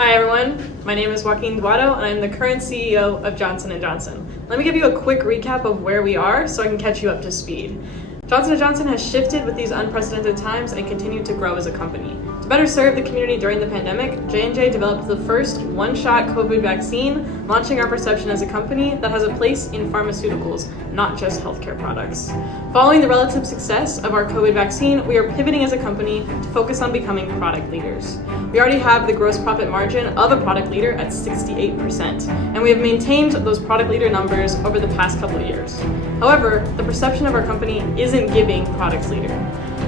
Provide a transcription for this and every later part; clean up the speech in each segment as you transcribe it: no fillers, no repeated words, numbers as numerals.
Hi everyone, my name is Joaquin Duato and I'm the current CEO of Johnson & Johnson. Let me give you a quick recap of where we are so I can catch you up to speed. Johnson & Johnson has shifted with these unprecedented times and continued to grow as a company. To better serve the community during the pandemic, J&J developed the first one-shot COVID vaccine, launching our perception as a company that has a place in pharmaceuticals, not just healthcare products. Following the relative success of our COVID vaccine, we are pivoting as a company to focus on becoming product leaders. We already have the gross profit margin of a product leader at 68%, and we have maintained those product leader numbers over the past couple of years. However, the perception of our company isn't giving product leader.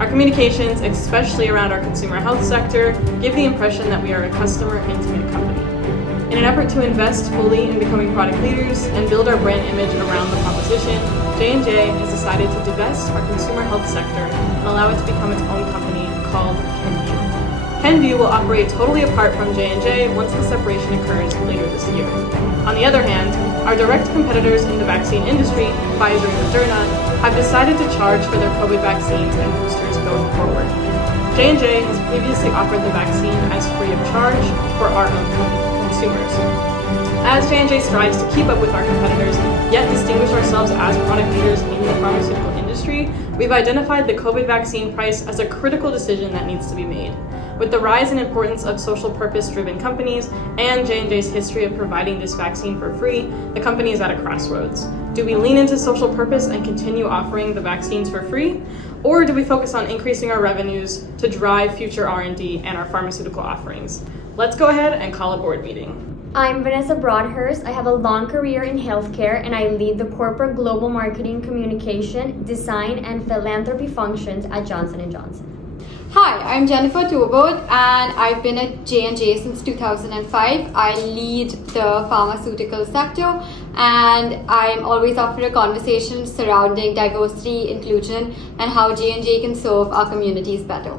Our communications, especially around our consumer health sector, give the impression that we are a customer-intimate company. In an effort to invest fully in becoming product leaders and build our brand image around the proposition, J&J has decided to divest our consumer health sector and allow it to become its own company called Kenvue. Kenvue will operate totally apart from J&J once the separation occurs later this year. On the other hand, our direct competitors in the vaccine industry, Pfizer and Moderna, have decided to charge for their COVID vaccines and boosters going forward. J&J has previously offered the vaccine as free of charge for our own consumers. As J&J strives to keep up with our competitors, yet distinguish ourselves as product leaders in the pharmaceutical industry, we've identified the COVID vaccine price as a critical decision that needs to be made. With the rise in importance of social purpose-driven companies and J&J's history of providing this vaccine for free, the company is at a crossroads. Do we lean into social purpose and continue offering the vaccines for free? Or do we focus on increasing our revenues to drive future R&D and our pharmaceutical offerings? Let's go ahead and call a board meeting. I'm Vanessa Broadhurst. I have a long career in healthcare and I lead the corporate global marketing, communication, design, and philanthropy functions at Johnson & Johnson. Hi, I'm Jennifer Tobod and I've been at J&J since 2005. I lead the pharmaceutical sector and I'm always up for a conversation surrounding diversity, inclusion, and how J&J can serve our communities better.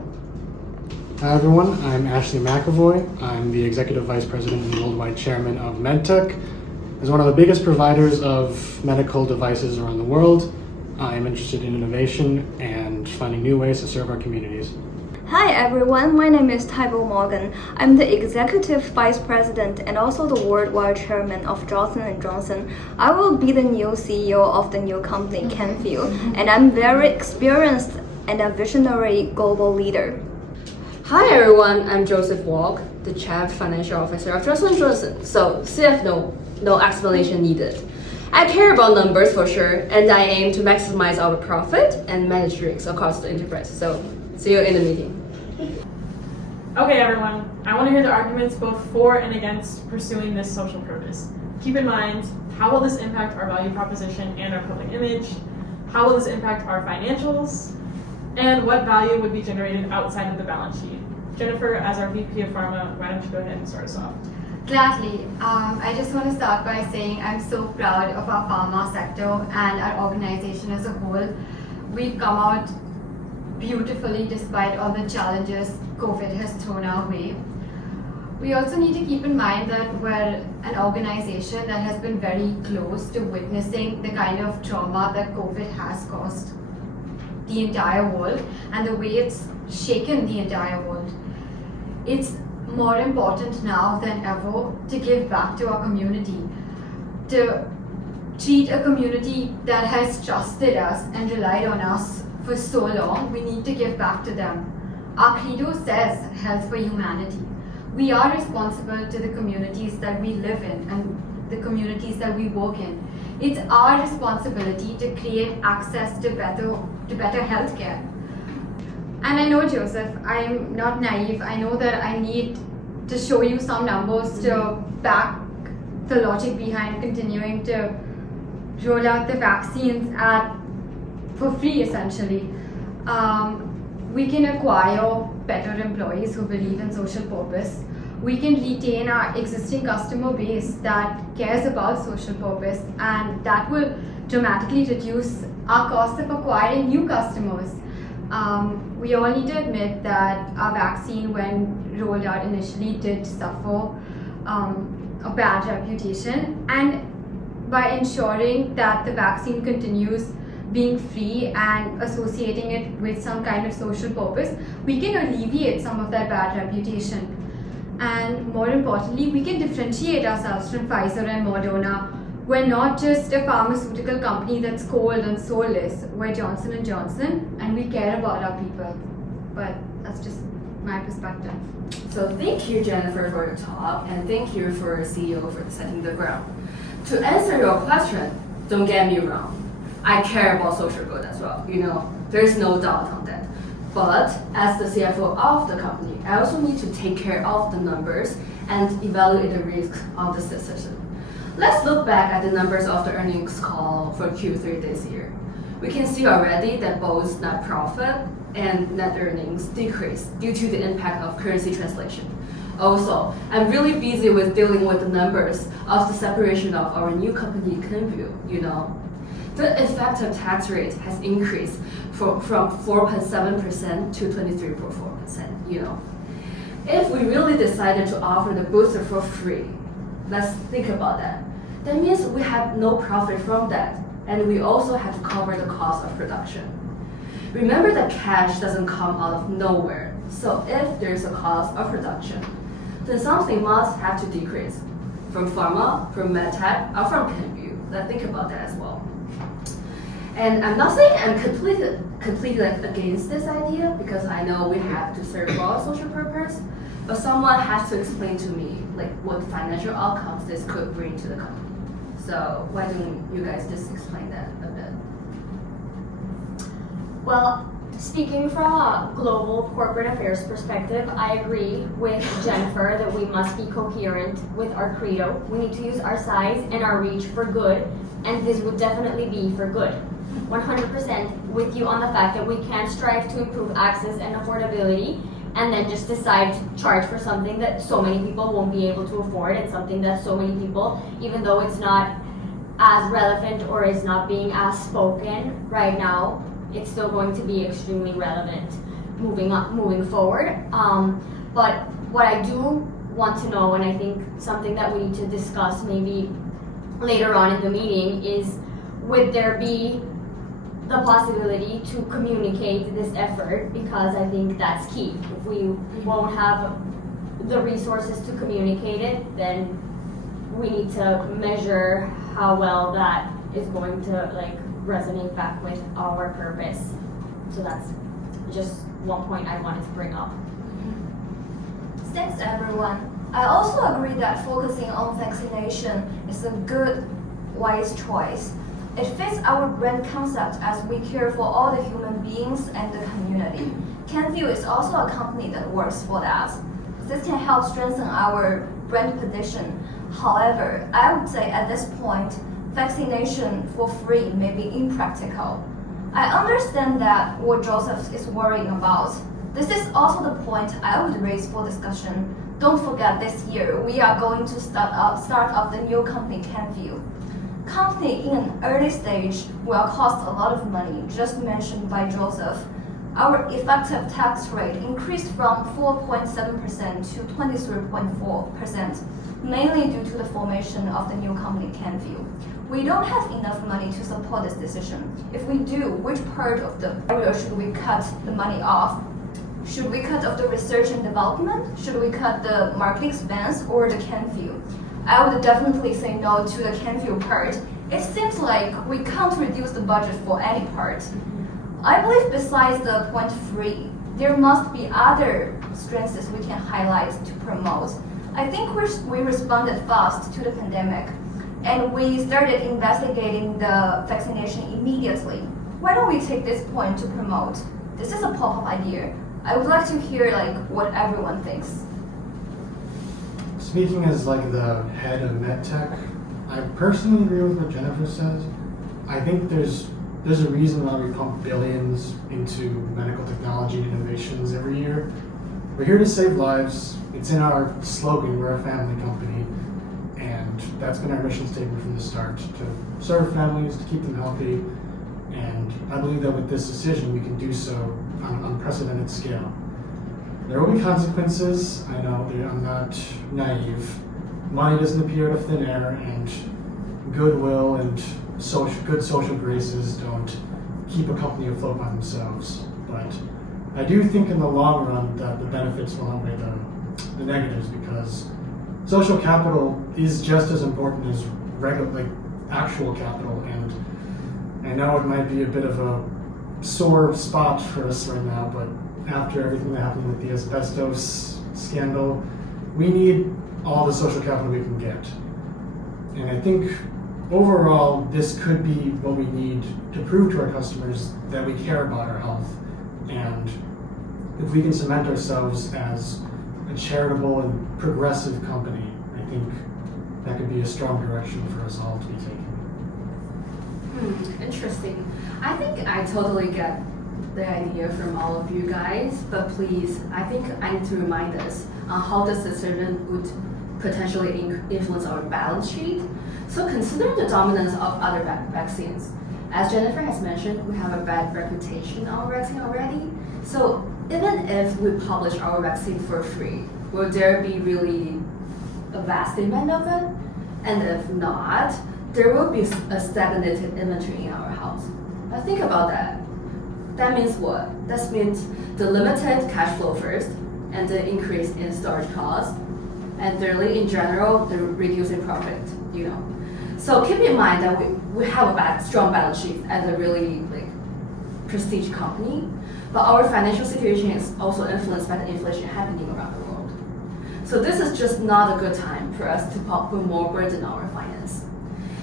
Hi everyone, I'm Ashley McAvoy. I'm the Executive Vice President and Worldwide Chairman of MedTech. As one of the biggest providers of medical devices around the world, I'm interested in innovation and finding new ways to serve our communities. Hi everyone, my name is Tybal Morgan. I'm the Executive Vice President and also the Worldwide Chairman of Johnson & Johnson. I will be the new CEO of the new company, Kenvue, and I'm very experienced and a visionary global leader. Hi everyone, I'm Joseph Walk, the Chief Financial Officer of Johnson & Johnson. So CF, no explanation needed. I care about numbers for sure, and I aim to maximize our profit and manage risks across the enterprise. So see you in the meeting. Okay everyone, I want to hear the arguments both for and against pursuing this social purpose. Keep in mind, how will this impact our value proposition and our public image? How will this impact our financials? And what value would be generated outside of the balance sheet? Jennifer, as our VP of Pharma, why don't you go ahead and start us off? Gladly. I just want to start by saying I'm so proud of our pharma sector and our organization as a whole. We've come out beautifully despite all the challenges COVID has thrown our way. We also need to keep in mind that we're an organization that has been very close to witnessing the kind of trauma that COVID has caused the entire world and the way it's shaken the entire world. It's more important now than ever to give back to our community, to treat a community that has trusted us and relied on us for so long. We need to give back to them. Our credo says health for humanity. We are responsible to the communities that we live in and the communities that we work in. It's our responsibility to create access to better healthcare. And I know, Joseph, I'm not naive. I know that I need to show you some numbers to back the logic behind continuing to roll out the vaccines for free, essentially. We can acquire better employees who believe in social purpose. We can retain our existing customer base that cares about social purpose, and that will dramatically reduce our cost of acquiring new customers. We all need to admit that our vaccine, when rolled out initially, did suffer a bad reputation, and by ensuring that the vaccine continues being free and associating it with some kind of social purpose, we can alleviate some of that bad reputation. And more importantly, we can differentiate ourselves from Pfizer and Moderna. We're not just a pharmaceutical company that's cold and soulless. We're Johnson & Johnson, and we care about our people. But that's just my perspective. So thank you, Jennifer, for your talk, and thank you for CEO for setting the ground. To answer your question, don't get me wrong. I care about social good as well. There's no doubt on that. But as the CFO of the company, I also need to take care of the numbers and evaluate the risk of this decision. Let's look back at the numbers of the earnings call for Q3 this year. We can see already that both net profit and net earnings decreased due to the impact of currency translation. Also, I'm really busy with dealing with the numbers of the separation of our new company, Kenvue. The effective tax rate has increased from 4.7% to 23.4%. If we really decided to offer the booster for free, let's think about that. That means we have no profit from that, and we also have to cover the cost of production. Remember that cash doesn't come out of nowhere, so if there's a cost of production, then something must have to decrease from pharma, from medtech, or from Kenvue. Let's think about that as well. And I'm not saying I'm completely against this idea, because I know we have to serve our social purpose, but someone has to explain to me what financial outcomes this could bring to the company. So why don't you guys just explain that a bit? Well, speaking from a global corporate affairs perspective, I agree with Jennifer that we must be coherent with our credo. We need to use our size and our reach for good, and this would definitely be for good. 100% with you on the fact that we can't strive to improve access and affordability and then just decide to charge for something that so many people won't be able to afford, and something that so many people, even though it's not as relevant or is not being as spoken right now, it's still going to be extremely relevant moving forward. But what I do want to know, and I think something that we need to discuss maybe later on in the meeting, is would there be the possibility to communicate this effort, because I think that's key. If we won't have the resources to communicate it, then we need to measure how well that is going to resonate back with our purpose. So that's just one point I wanted to bring up. Thanks, everyone. I also agree that focusing on vaccination is a good, wise choice. It fits our brand concept as we care for all the human beings and the community. Kenvue is also a company that works for that. This can help strengthen our brand position. However, I would say at this point, vaccination for free may be impractical. I understand that what Joseph is worrying about. This is also the point I would raise for discussion. Don't forget, this year we are going to start up the new company, Kenvue. Company in an early stage will cost a lot of money, just mentioned by Joseph. Our effective tax rate increased from 4.7% to 23.4%, mainly due to the formation of the new company, Kenvue. We don't have enough money to support this decision. If we do, which part of the area should we cut the money off? Should we cut off the research and development? Should we cut the marketing expense or the Kenvue? I would definitely say no to the Kenvue part. It seems like we can't reduce the budget for any part. I believe besides the point free, there must be other strengths we can highlight to promote. I think we responded fast to the pandemic, and we started investigating the vaccination immediately. Why don't we take this point to promote? This is a pop-up idea. I would like to hear what everyone thinks. Speaking as the head of MedTech, I personally agree with what Jennifer says. I think there's a reason why we pump billions into medical technology and innovations every year. We're here to save lives. It's in our slogan, we're a family company, and that's been our mission statement from the start, to serve families, to keep them healthy, and I believe that with this decision we can do so on an unprecedented scale. There will be consequences. I know I'm not naive. Money doesn't appear out of thin air, and goodwill and good social graces don't keep a company afloat by themselves. But I do think in the long run that the benefits will outweigh the negatives, because social capital is just as important as actual capital, and I know it might be a bit of a sore spot for us right now, but after everything that happened with the asbestos scandal, we need all the social capital we can get. And I think overall, this could be what we need to prove to our customers that we care about our health. And if we can cement ourselves as a charitable and progressive company, I think that could be a strong direction for us all to be taking. Interesting. I think I totally get the idea from all of you guys, but please, I think I need to remind us on how this decision would potentially influence our balance sheet. So consider the dominance of other vaccines. As Jennifer has mentioned, we have a bad reputation on our vaccine already. So even if we publish our vaccine for free, will there be really a vast demand of it? And if not, there will be a stagnated inventory in our house. Now think about that. That means what? That means the limited cash flow first, and the increase in storage costs, and thirdly, in general, the reducing profit, So keep in mind that we have a strong balance sheet as a really prestige company, but our financial situation is also influenced by the inflation happening around the world. So this is just not a good time for us to put more burden on our finance.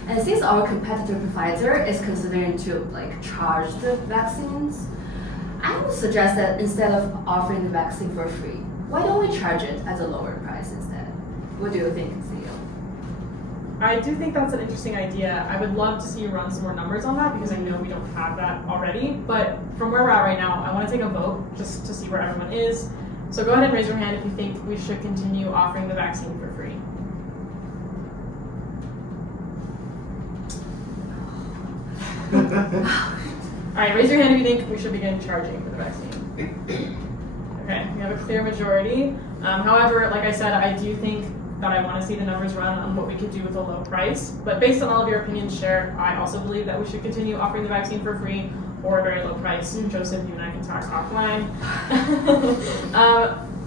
And since our competitor provider is considering to charge the vaccines, I would suggest that instead of offering the vaccine for free, why don't we charge it at a lower price instead? What do you think, CEO? I do think that's an interesting idea. I would love to see you run some more numbers on that, because I know we don't have that already. But from where we're at right now, I want to take a vote just to see where everyone is. So go ahead and raise your hand if you think we should continue offering the vaccine for free. All right, raise your hand if you think we should begin charging for the vaccine. Okay, we have a clear majority. However, like I said, I do think that I want to see the numbers run on what we could do with a low price. But based on all of your opinions shared, I also believe that we should continue offering the vaccine for free or a very low price. Joseph, you and I can talk offline.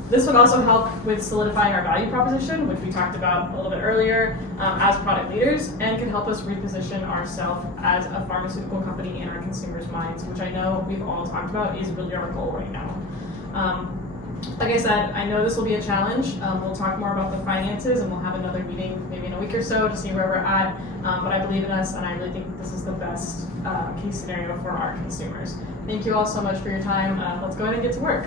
This would also help with solidifying our value proposition, which we talked about a little bit earlier, as product leaders, and can help us reposition ourselves as a pharmaceutical company in our consumers' minds, which I know we've all talked about is really our goal right now. Like I said, I know this will be a challenge. We'll talk more about the finances, and we'll have another meeting maybe in a week or so to see where we're at. But I believe in us, and I really think this is the best case scenario for our consumers. Thank you all so much for your time. Let's go ahead and get to work.